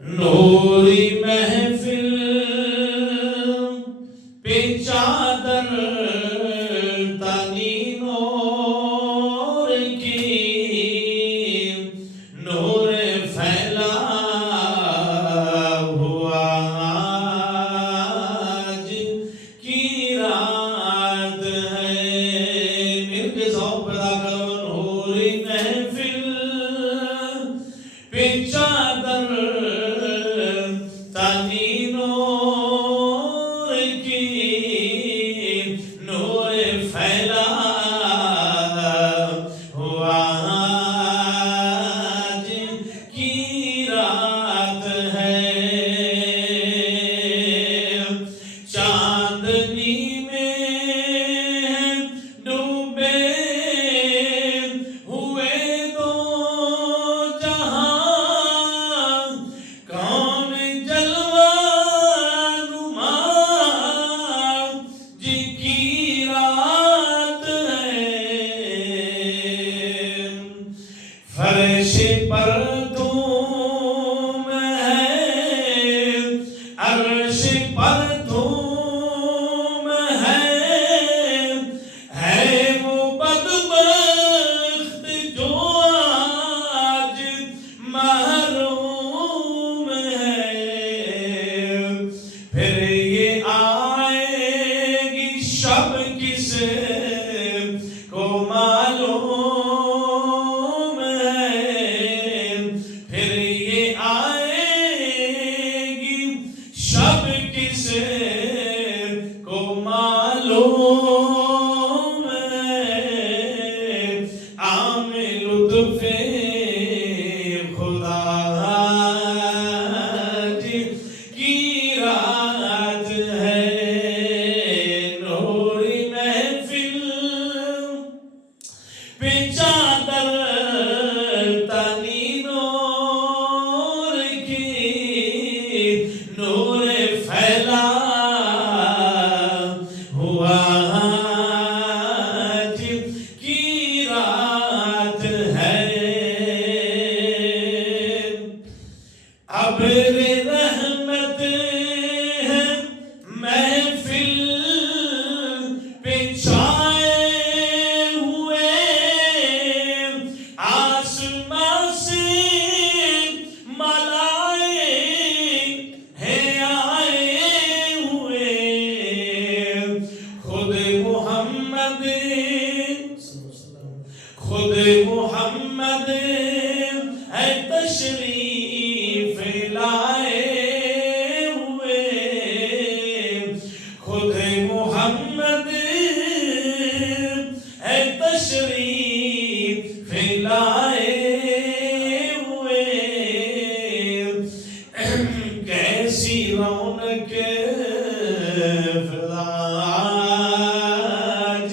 نوری محفل پہ چادر تنی نور کی، نور پھیلا ہوا آج کی رات ہے۔ مل کے ذوق پیدا کرو، نوری محفل پہ چادر تنی نور کی، نور پھیلا ہوا آج کی رات ہے۔ چاندنی میں ڈوبے ہوئے دو جہاں، کون جلوہ نما جن کی رات ہے۔ فرش پر تم ہے، عرش پر تم ہے وہ بدبخت جو آج محروم ہے۔ پھر یہ آئے گی شب کس کو معلوم ہے، پھر یہ آئے گی شب کس کو معلوم ہے۔ عام لطف خدا آج کی رات ہے۔ نوری محفل پہ چادر تنی نور کی، نور پھیلا ہوا آج کی رات ہے۔ ابر رحمت ہے محفل پہ چھائے ہوئے، آسمان سے ملائک ہیں آئے ہوئے، خود محمد ہے تشریف لائے ہوئے، خود محمد ہے تشریف لائے ہوئے۔ کیسی رونق فضا آج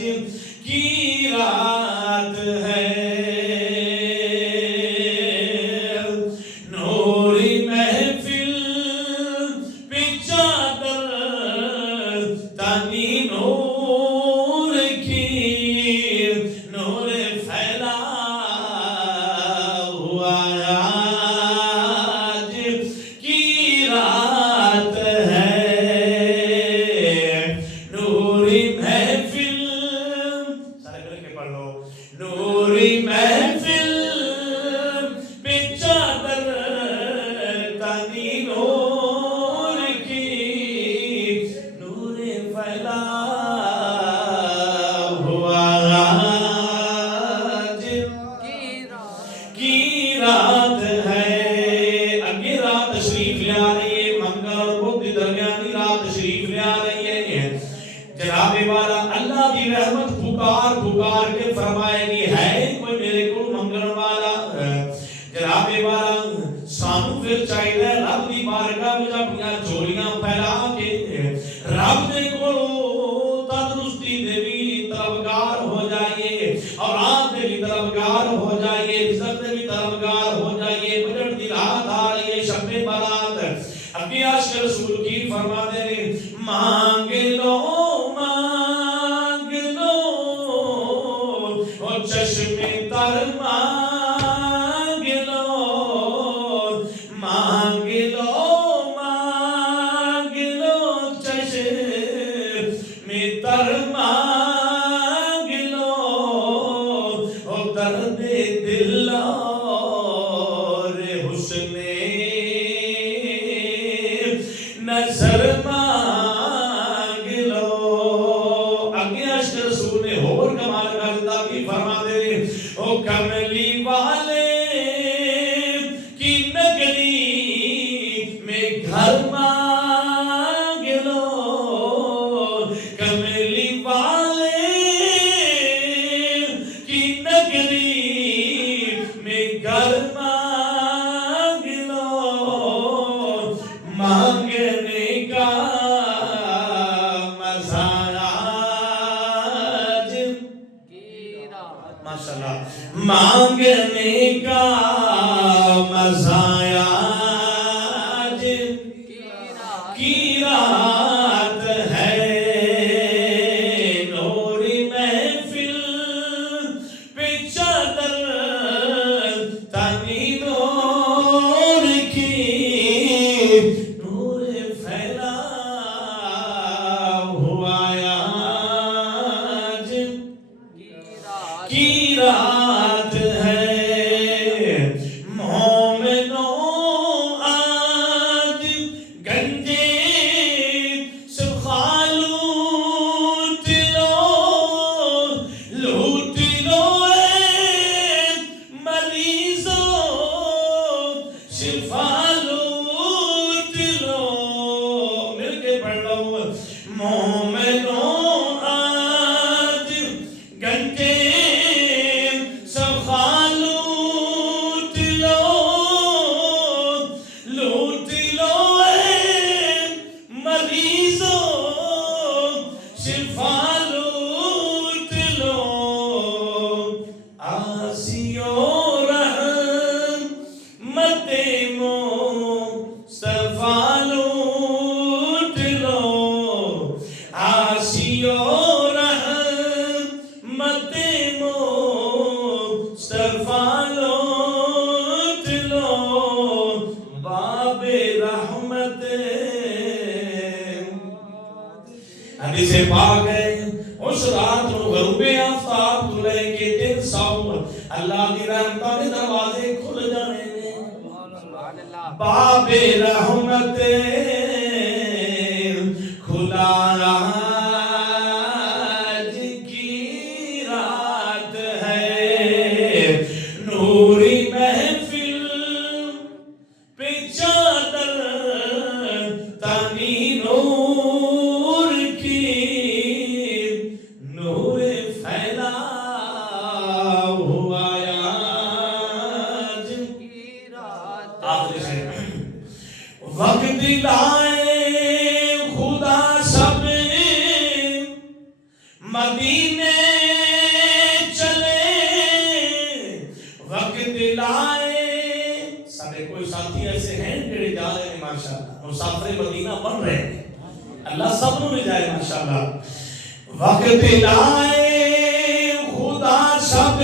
کی رات ہے۔ نوری محفل پہ چادر تنی نور کی، نور پھیلا ہوا آج کی رات ہے۔ نوری محفل، سارے مل کے پڑھ لو، نوری محفل پہ چادر تنی نور کی، نور پھیلا ہوا آج کی رات ہے۔ اگلی رات تشریف لے آ رہی ہے، منگل اور بدھ کی درمیانی رات تشریف لے آ رہی ہے۔ جناب والا اللہ کی رحمت پکار پکار کے فرمائے گی، ہے کوئی میرے کو منگل والا؟ جناب والا سانو پھر چاہیے رب دی بارگاہ میں اپنی جوڑیاں پھیلا کے رب دے کو تندرستی دے بھی طلبگار ہو جائیے، اولاد دے بھی طلبگار ہو جائیے، رزق دے بھی طلبگار ہو جائیے۔ بجٹ دی رات آ رہی ہے، شب برات۔ ابھی عاشق رسول کی فرما دے مانگ لو مانگ لو چشم تر مانگ لو نظر مانگ لو. اگے عشق رسول نے اور کمال کر دیتا کی فرما دے او کملی والے کی نگری میں گھر مانگ لو. کملی والے کی نگری میں گھر مانگ لو. مانگنے کا مزہ آج ماشاءاللہ مانگنے کا مزہ آج کی رات ہے. نوری محفل پہ چادر تانی نور کی نور پھیلا ہوا آج کی رات ہے. مومنوں آج گنجے سکھا لوٹ لو. لوٹ لو اے مریضوں شفا لوٹ لو. مل کے پڑھ لو. مومنوں آج گنجے سکھا لوٹ لو. لوٹ لو اے مریضوں شفا لوٹ لو. آسیو رحمت مصطفیٰ لوٹ لو. آسیو رحمت مصطفیٰ لوٹ لو. باب رحمت حدیث پاک ہے اس رات نو غروب آفتاب تو لے کے 300 اللہ دی رحمتاں دے دروازے کھل جانے نے. باب رحمت کھلا آج کی رات ہے. نوری محفل پہ چادر تانی نور کی نور پھیلا ہوا آج کی رات. آخری سے وقت لائے خدا سب مدینے چلے. وقت لائے سارے کوئی ساتھی ایسے ہیں جڑے جا رہے ہیں ماشاءاللہ مسافر مدینہ بن رہے ہیں. اللہ سب نو لے جائے ماشاءاللہ. وقت لائے خدا سب